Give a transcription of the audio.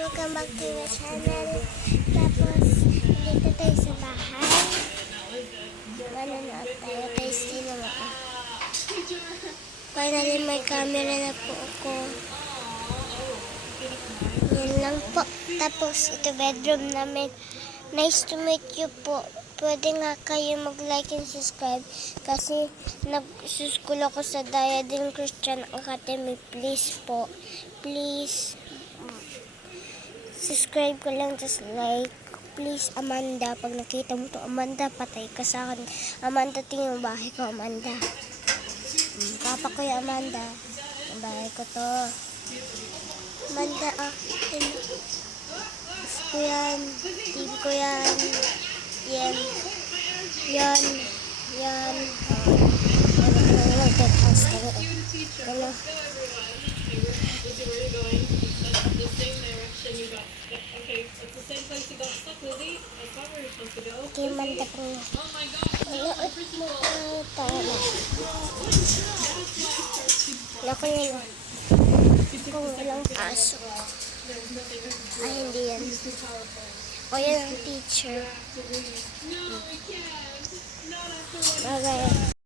welcome back to my channel. Tapos, dito tayo sa bahay. Manonood tayo kay cinema. Finally, may camera na po ako. Yan lang po. Tapos, ito bedroom namin. Nice to meet you po. Pwede nga kayo mag-like and subscribe kasi nag-subscribe ako sa Diadem Christian Academy. Please po. Please. Subscribe ko lang, just like. Please, Amanda. Pag nakita mo to, Amanda, patay ka sa akin. Amanda, tingin mo bahay ko, Amanda. Papa ko yung Amanda. Yung bahay ko to. Amanda, gusto ko yan. TV ko yan. Yan. Yan. Yan. Ano? Okay, manda po. Manood mo tayo na. Lako nyo na. Kung ilang pasok. Ay, hindi yan. O, yan ang teacher. Bye-bye.